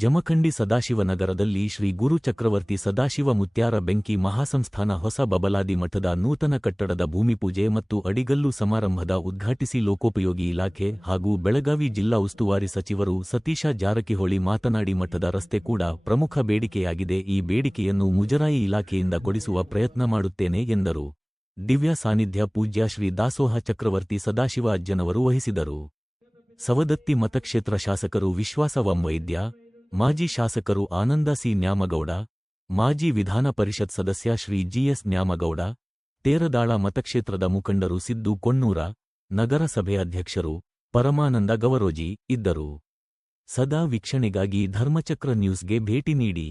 ಜಮಖಂಡಿ ಸದಾಶಿವನಗರದಲ್ಲಿ ಶ್ರೀ ಗುರು ಚಕ್ರವರ್ತಿ ಸದಾಶಿವ ಮುತ್ಯಾರ ಬೆಂಕಿ ಮಹಾಸಂಸ್ಥಾನ ಹೊಸ ಬಬಲಾದಿ ಮಠದ ನೂತನ ಕಟ್ಟಡದ ಭೂಮಿಪೂಜೆ ಮತ್ತು ಅಡಿಗಲ್ಲು ಸಮಾರಂಭದ ಉದ್ಘಾಟಿಸಿ ಲೋಕೋಪಯೋಗಿ ಇಲಾಖೆ ಹಾಗೂ ಬೆಳಗಾವಿ ಜಿಲ್ಲಾ ಉಸ್ತುವಾರಿ ಸಚಿವರು ಸತೀಶ ಜಾರಕಿಹೊಳಿ ಮಾತನಾಡಿ ಮಠದ ರಸ್ತೆ ಕೂಡ ಪ್ರಮುಖ ಬೇಡಿಕೆಯಾಗಿದೆ. ಈ ಬೇಡಿಕೆಯನ್ನು ಮುಜರಾಯಿ ಇಲಾಖೆಯಿಂದ ಕೊಡಿಸುವ ಪ್ರಯತ್ನ ಮಾಡುತ್ತೇನೆ ಎಂದರು. ದಿವ್ಯ ಸಾನ್ನಿಧ್ಯ ಪೂಜ್ಯ ಶ್ರೀ ದಾಸೋಹ ಚಕ್ರವರ್ತಿ ಸದಾಶಿವ ಅಜ್ಜನವರು ವಹಿಸಿದರು. ಸವದತ್ತಿ ಮತಕ್ಷೇತ್ರ ಶಾಸಕರು ವಿಶ್ವಾಸ ವೈದ್ಯ ಮಾಜಿ ಶಾಸಕರು ಆನಂದ ಸಿ. ನ್ಯಾಮಗೌಡ, ಮಾಜಿ ವಿಧಾನ ಪರಿಷತ್ ಸದಸ್ಯ ಶ್ರೀ. ಜಿಎಸ್ ನ್ಯಾಮಗೌಡ, ತೇರದಾಳ ಮತಕ್ಷೇತ್ರದ ಮುಖಂಡರು ಸಿದ್ದು ಕೊಣ್ಣೂರ, ನಗರಸಭೆ ಅಧ್ಯಕ್ಷರು ಪರಮಾನಂದ ಗವರೋಜಿ ಇದ್ದರು. ಸದಾ ವೀಕ್ಷಣೆಗಾಗಿ ಧರ್ಮಚಕ್ರ ನ್ಯೂಸ್ಗೆ ಭೇಟಿ ನೀಡಿ.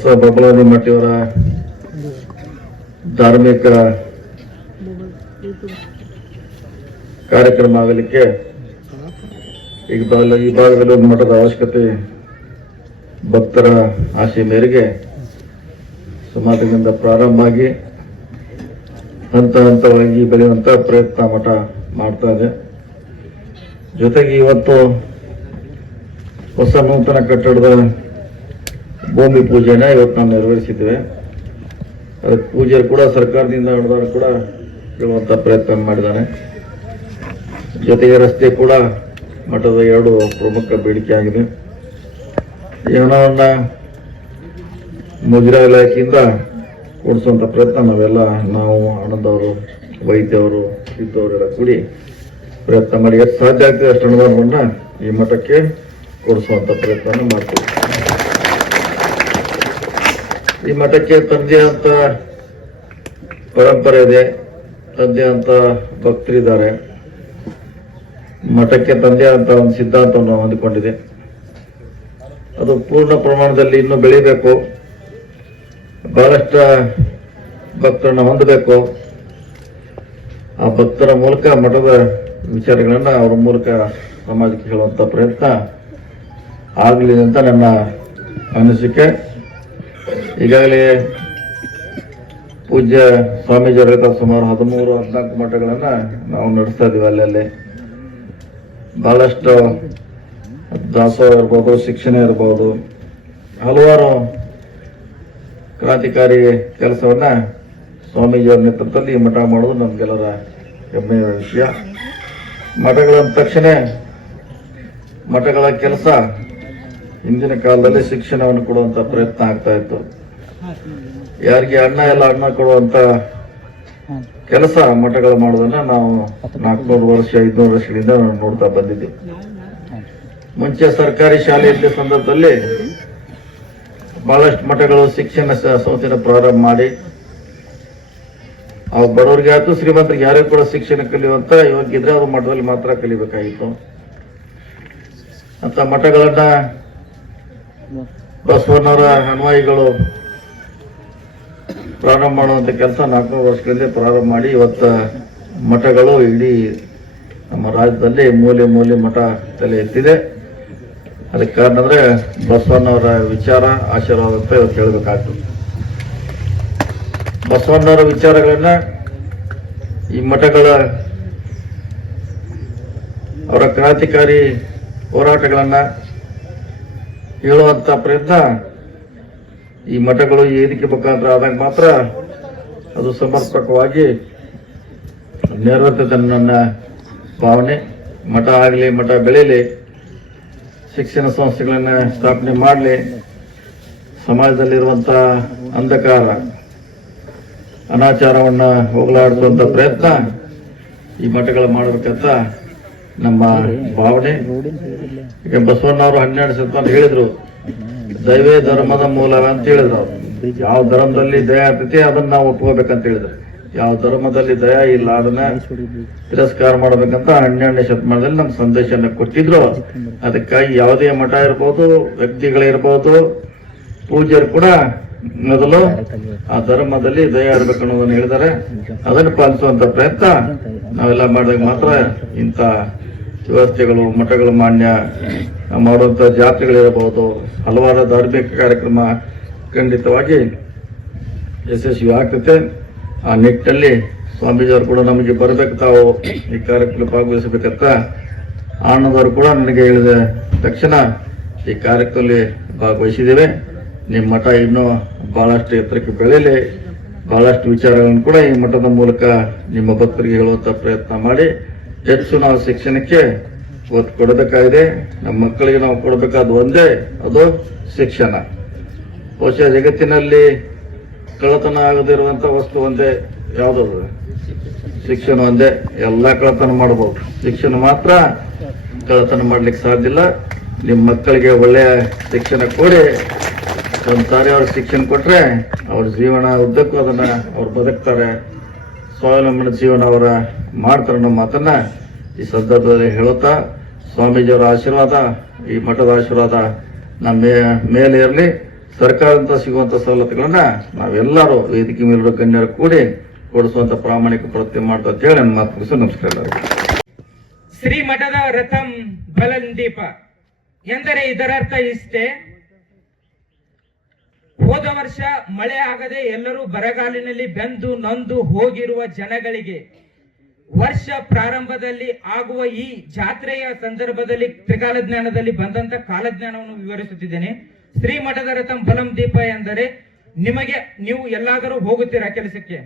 ಹೊಸ ಬಬಲಾದಿ ಮಠಿಯವರ ಧಾರ್ಮಿಕ ಕಾರ್ಯಕ್ರಮ ಆಗಲಿಕ್ಕೆ ಈಗ ಈ ಭಾಗದಲ್ಲಿ ಒಂದು ಮಠದ ಅವಶ್ಯಕತೆ ಭಕ್ತರ ಆಸೆ ಮೇರೆಗೆ ಸಮಾಜದಿಂದ ಪ್ರಾರಂಭ ಆಗಿ ಹಂತ ಹಂತವಾಗಿ ಬೆಳೆಯುವಂಥ ಪ್ರಯತ್ನ ಮಠ ಮಾಡ್ತಾ ಇದೆ. ಜೊತೆಗೆ ಇವತ್ತು ಹೊಸ ನೂತನ ಕಟ್ಟಡದ ಭೂಮಿ ಪೂಜೆನ ಇವತ್ತು ನಾವು ನೆರವೇರಿಸಿದ್ದೇವೆ. ಅದಕ್ಕೆ ಪೂಜೆ ಕೂಡ ಸರ್ಕಾರದಿಂದ ಹಿಡಿದವರು ಕೂಡ ಇರುವಂತ ಪ್ರಯತ್ನ ಮಾಡಿದ್ದಾನೆ ಜೊತೆಗೆ ರಸ್ತೆ ಕೂಡ ಮಠದ ಎರಡು ಪ್ರಮುಖ ಬೇಡಿಕೆ ಆಗಿದೆ. ಹಣವನ್ನ ಮುಜರಾ ಇಲಾಖೆಯಿಂದ ಕೊಡಿಸುವಂತ ಪ್ರಯತ್ನ ನಾವೆಲ್ಲ, ನಾವು ಆನಂದವರು ವೈದ್ಯವರು ಇದ್ದವರೆಲ್ಲ ಕೂಡಿ ಪ್ರಯತ್ನ ಮಾಡಿ. ಎಷ್ಟು ಸಾಧ್ಯ ಆಗ್ತದೆ ಅಷ್ಟು ಅನುದಾನವನ್ನ ಈ ಮಠಕ್ಕೆ ಕೊಡಿಸುವಂಥ ಪ್ರಯತ್ನ ಮಾಡ್ತೀವಿ. ಈ ಮಠಕ್ಕೆ ತಂದೆ ಅಂತ ಪರಂಪರೆ ಇದೆ. ತಂದೆ ಅಂತ ಭಕ್ತರಿದ್ದಾರೆ. ಮಠಕ್ಕೆ ತಂದೆ ಅಂತ ಒಂದು ಸಿದ್ಧಾಂತವನ್ನು ಹೊಂದಿಕೊಂಡಿದೆ. ಅದು ಪೂರ್ಣ ಪ್ರಮಾಣದಲ್ಲಿ ಇನ್ನೂ ಬೆಳಿಬೇಕು. ಬಹಳಷ್ಟು ಭಕ್ತರನ್ನ ಹೊಂದಬೇಕು. ಆ ಭಕ್ತರ ಮೂಲಕ ಮಠದ ವಿಚಾರಗಳನ್ನು ಅವರ ಮೂಲಕ ಸಮಾಜಕ್ಕೆ ಹೇಳುವಂತ ಪ್ರಯತ್ನ ಆಗಲಿ ಅಂತ ನನ್ನ ಅನಿಸಿಕೆ. ಈಗಾಗಲೇ ಪೂಜ್ಯ ಸ್ವಾಮೀಜಿಯವರ ಸುಮಾರು ಹದಿಮೂರು, ಹದಿನಾಲ್ಕು ಮಠಗಳನ್ನ ನಾವು ನಡೆಸ್ತಾ ಇದ್ದೀವಿ ಅಲ್ಲಲ್ಲಿ. ಬಹಳಷ್ಟು ದಾಸೋಹ ಇರ್ಬೋದು, ಶಿಕ್ಷಣ ಇರ್ಬೋದು, ಹಲವಾರು ಕ್ರಾಂತಿಕಾರಿ ಕೆಲಸವನ್ನ ಸ್ವಾಮೀಜಿಯವರ ನೇತೃತ್ವದಲ್ಲಿ ಈ ಮಠ ಮಾಡೋದು ನಮ್ಗೆಲ್ಲರ ಹೆಮ್ಮೆಯ ವಿಷಯ. ಮಠಗಳಂದ ತಕ್ಷಣ ಮಠಗಳ ಕೆಲಸ ಹಿಂದಿನ ಕಾಲದಲ್ಲಿ ಶಿಕ್ಷಣವನ್ನು ಕೊಡುವಂತ ಪ್ರಯತ್ನ ಆಗ್ತಾ ಇತ್ತು. ಯಾರಿಗೆ ಅಣ್ಣ ಎಲ್ಲ ಅಣ್ಣ ಕೊಡುವಂತ ಕೆಲಸ ಮಠಗಳು ಮಾಡೋದನ್ನ ನಾವು ನಾಲ್ಕುನೂರು ವರ್ಷ, ಐದ್ನೂರು ವರ್ಷಗಳಿಂದ ನೋಡ್ತಾ ಬಂದಿದ್ದೀವಿ ಮುಂಚೆ ಸರ್ಕಾರಿ ಶಾಲೆ ಇದ್ದ ಸಂದರ್ಭದಲ್ಲಿ ಬಹಳಷ್ಟು ಮಠಗಳು ಶಿಕ್ಷಣ ಸಂಸ್ಥೆನ ಪ್ರಾರಂಭ ಮಾಡಿ ಅವ್ ಬಡವರಿಗೆ ಆಯ್ತು, ಶ್ರೀಮಂತರಿಗೆ ಯಾರೇ ಕೂಡ ಶಿಕ್ಷಣ ಕಲಿಯುವಂತ ಇವಾಗಿದ್ರೆ ಅವ್ರ ಮಠದಲ್ಲಿ ಮಾತ್ರ ಕಲಿಬೇಕಾಗಿತ್ತು ಅಂತ ಮಠಗಳನ್ನ ಬಸವಣ್ಣವರ ಅನ್ವಯಿಗಳು ಪ್ರಾರಂಭ ಮಾಡುವಂತ ಕೆಲಸ ನಾಲ್ಕುನೂರು ವರ್ಷಗಳಿಂದ ಪ್ರಾರಂಭ ಮಾಡಿ ಇವತ್ತು ಮಠಗಳು ಇಡೀ ನಮ್ಮ ರಾಜ್ಯದಲ್ಲಿ ಮೂಲೆ ಮೂಲೆ ಮಠ ತಲೆ ಎತ್ತಿದೆ. ಅದಕ್ಕೆ ಕಾರಣ ಅಂದರೆ ಬಸವಣ್ಣವರ ವಿಚಾರ, ಆಶೀರ್ವಾದ ಅಂತ ಇವತ್ತು ಹೇಳಬೇಕಾಗ್ತದೆ. ಬಸವಣ್ಣವರ ವಿಚಾರಗಳನ್ನು ಈ ಮಠಗಳ ಅವರ ಕ್ರಾಂತಿಕಾರಿ ಹೋರಾಟಗಳನ್ನ ಹೇಳುವಂತ ಪ್ರಯತ್ನ ಈ ಮಠಗಳು ಈ ವೇದಿಕೆ ಮುಖಾಂತರ ಆದಾಗ ಮಾತ್ರ ಅದು ಸಮರ್ಪಕವಾಗಿ ನೆರವೇರ್ತದೆ ನನ್ನ ಭಾವನೆ. ಮಠ ಆಗಲಿ, ಮಠ ಬೆಳೀಲಿ, ಶಿಕ್ಷಣ ಸಂಸ್ಥೆಗಳನ್ನ ಸ್ಥಾಪನೆ ಮಾಡಲಿ, ಸಮಾಜದಲ್ಲಿರುವಂತ ಅಂಧಕಾರ, ಅನಾಚಾರವನ್ನ ಹೋಗಲಾಡಿಸುವಂತ ಪ್ರಯತ್ನ ಈ ಮಠಗಳು ಮಾಡಬೇಕಂತ ನಮ್ಮ ಭಾವನೆ. ಈಗ ಬಸವಣ್ಣವರು ಹನ್ನೆರಡು ಶತಮಾನ ಹೇಳಿದ್ರು. ದೈವೇ ಧರ್ಮದ ಮೂಲ ಅಂತ ಹೇಳಿದ್ರು ಅವ್ರು. ಯಾವ ಧರ್ಮದಲ್ಲಿ ದಯ ಇರ್ತೈತಿ ಅದನ್ನ ನಾವು ಒಪ್ಕೋಬೇಕಂತ ಹೇಳಿದ್ರು. ಯಾವ ಧರ್ಮದಲ್ಲಿ ದಯ ಇಲ್ಲ ಅದನ್ನ ತಿರಸ್ಕಾರ ಮಾಡ್ಬೇಕಂತ ಹನ್ನೆರಡನೇ ಶತಮಾನದಲ್ಲಿ ನಮ್ಮ ಸಂದೇಶನ ಕೊಟ್ಟಿದ್ರು ಅದಕ್ಕಾಗಿ ಯಾವುದೇ ಮಠ ಇರ್ಬೋದು, ವ್ಯಕ್ತಿಗಳಿರ್ಬೋದು, ಪೂಜ್ಯರು ಕೂಡ ಮೊದಲು ಆ ಧರ್ಮದಲ್ಲಿ ದಯ ಇರ್ಬೇಕು ಅನ್ನೋದನ್ನ ಹೇಳಿದ್ದಾರೆ. ಅದನ್ನು ಪಾಲಿಸುವಂತ ಪ್ರಯತ್ನ ನಾವೆಲ್ಲ ಮಾಡಿದಾಗ ಮಾತ್ರ ಇಂಥ ವ್ಯವಸ್ಥೆಗಳು, ಮಠಗಳು ಮಾನ್ಯ ಮಾಡುವಂಥ ಜಾತ್ರೆಗಳಿರಬಹುದು. ಹಲವಾರು ಧಾರ್ಮಿಕ ಕಾರ್ಯಕ್ರಮ ಖಂಡಿತವಾಗಿ ಯಶಸ್ವಿ ಆಗ್ತದೆ. ಆ ನಿಟ್ಟಿನಲ್ಲಿ ಸ್ವಾಮೀಜಿಯವರು ಕೂಡ ನಮಗೆ ಬರಬೇಕು. ತಾವು ಈ ಕಾರ್ಯಕ್ರಮ ಭಾಗವಹಿಸಬೇಕಂತ ಆನಂದವರು ಕೂಡ ನನಗೆ ಹೇಳಿದ ತಕ್ಷಣ ಈ ಕಾರ್ಯಕ್ರಮದಲ್ಲಿ ಭಾಗವಹಿಸಿದ್ದೇವೆ. ನಿಮ್ಮ ಮಠ ಇನ್ನೂ ಭಾಳಷ್ಟು ಎತ್ತರಕ್ಕೆ ಬೆಳೆಯಲಿ. ಭಾಳಷ್ಟು ವಿಚಾರಗಳನ್ನು ಕೂಡ ಈ ಮಠದ ಮೂಲಕ ನಿಮ್ಮ ಭಕ್ತರಿಗೆ ಹೇಳುವಂಥ ಪ್ರಯತ್ನ ಮಾಡಿ. ಹೆಚ್ಚು ನಾವು ಶಿಕ್ಷಣಕ್ಕೆ ಒತ್ತು ಕೊಡಬೇಕಾಗಿದೆ. ನಮ್ಮ ಮಕ್ಕಳಿಗೆ ನಾವು ಕೊಡಬೇಕಾದ ಒಂದೇ ಅದು ಶಿಕ್ಷಣ. ಬಹುಶಃ ಜಗತ್ತಿನಲ್ಲಿ ಕಳ್ಳತನ ಆಗದಿರುವಂತ ವಸ್ತು ಒಂದೇ ಯಾವ್ದದು ಶಿಕ್ಷಣ ಒಂದೇ. ಎಲ್ಲ ಕಳ್ಳತನ ಮಾಡಬಹುದು ಶಿಕ್ಷಣ ಮಾತ್ರ ಕಳ್ಳತನ ಮಾಡ್ಲಿಕ್ಕೆ ಸಾಧ್ಯ ಇಲ್ಲ. ನಿಮ್ಮ ಮಕ್ಕಳಿಗೆ ಒಳ್ಳೆಯ ಶಿಕ್ಷಣ ಕೊಡಿ. ಒಂದ್ ಸಾರಿ ಅವ್ರಿಗೆ ಶಿಕ್ಷಣ ಕೊಟ್ರೆ ಅವ್ರ ಜೀವನ ಉದ್ದಕ್ಕೂ ಅದನ್ನ ಅವ್ರು ಬದುಕ್ತಾರೆ. ಸ್ವಾವಲಂಬನ ಜೀವನ ಅವರ ಮಾಡ್ತಾರೆ ಅನ್ನೋ ಮಾತನ್ನ ಈ ಸಂದರ್ಭದಲ್ಲಿ ಹೇಳುತ್ತಾ, ಸ್ವಾಮೀಜಿಯವರ ಆಶೀರ್ವಾದ, ಈ ಮಠದ ಆಶೀರ್ವಾದ ನಮ್ಮ ಮೇಲೆ ಇರಲಿ. ಸರ್ಕಾರದಿಂದ ಸಿಗುವಂತ ಸವಲತ್ತುಗಳನ್ನ ನಾವೆಲ್ಲರೂ ವೇದಿಕೆ ಮೇಲಿರೋ ಗಣ್ಯರು ಕೂಡಿ ಕೊಡಿಸುವಂತ ಪ್ರಾಮಾಣಿಕ ಪ್ರಯತ್ನ ಮಾಡ್ತಾ ಅಂತ ಹೇಳಿ ನನ್ನ ಮಾತು ಮುಗಿಸು ನಮಸ್ಕಾರ ಶ್ರೀ ಮಠದ ರಥಂ ಬಲಂದೀಪ. ಎಂದರೆ ಇದರರ್ಥ ಇಷ್ಟೇ ಹೋದ ವರ್ಷ ಮಳೆ ಆಗದೆ ಎಲ್ಲರೂ ಬರಗಾಲಿನಲ್ಲಿ ಬೆಂದು ನೊಂದು ಹೋಗಿರುವ ಜನಗಳಿಗೆ ವರ್ಷ ಪ್ರಾರಂಭದಲ್ಲಿ ಆಗುವ ಈ ಜಾತ್ರೆಯ ಸಂದರ್ಭದಲ್ಲಿ ತ್ರಿಕಾಲ ಜ್ಞಾನದಲ್ಲಿ ಬಂದಂತ ಕಾಲಜ್ಞಾನವನ್ನು ವಿವರಿಸುತ್ತಿದ್ದೇನೆ. ಶ್ರೀ ಮಠದ ರಥಂ ಬಲಂ ದೀಪ ಎಂದರೆ ನಿಮಗೆ ನೀವು ಎಲ್ಲಾದರೂ ಹೋಗುತ್ತೀರಾ ಕೆಲಸಕ್ಕೆ?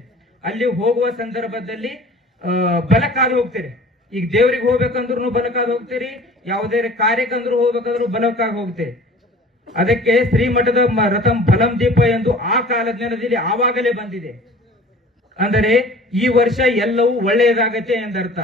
ಅಲ್ಲಿ ಹೋಗುವ ಸಂದರ್ಭದಲ್ಲಿ ಬಲ ಕಾಲು ಹೋಗ್ತೀರಿ. ಈಗ ದೇವ್ರಿಗೆ ಹೋಗ್ಬೇಕಂದ್ರೂ ಬಲಕಾಲು ಹೋಗ್ತೀರಿ, ಯಾವುದೇ ಕಾರ್ಯಕ್ಕಂದ್ರೂ ಹೋಗ್ಬೇಕಂದ್ರೂ ಬಲಕ್ಕಾಗಿ ಹೋಗ್ತೀರಿ. ಅದಕ್ಕೆ ಶ್ರೀಮಠದ ರಥಂ ಫಲಂ ದೀಪ ಎಂದು ಆ ಕಾಲಜ್ಞಾನದಲ್ಲಿ ಆವಾಗಲೇ ಬಂದಿದೆ. ಅಂದರೆ ಈ ವರ್ಷ ಎಲ್ಲವೂ ಒಳ್ಳೆಯದಾಗತ್ತೆ ಎಂದರ್ಥ.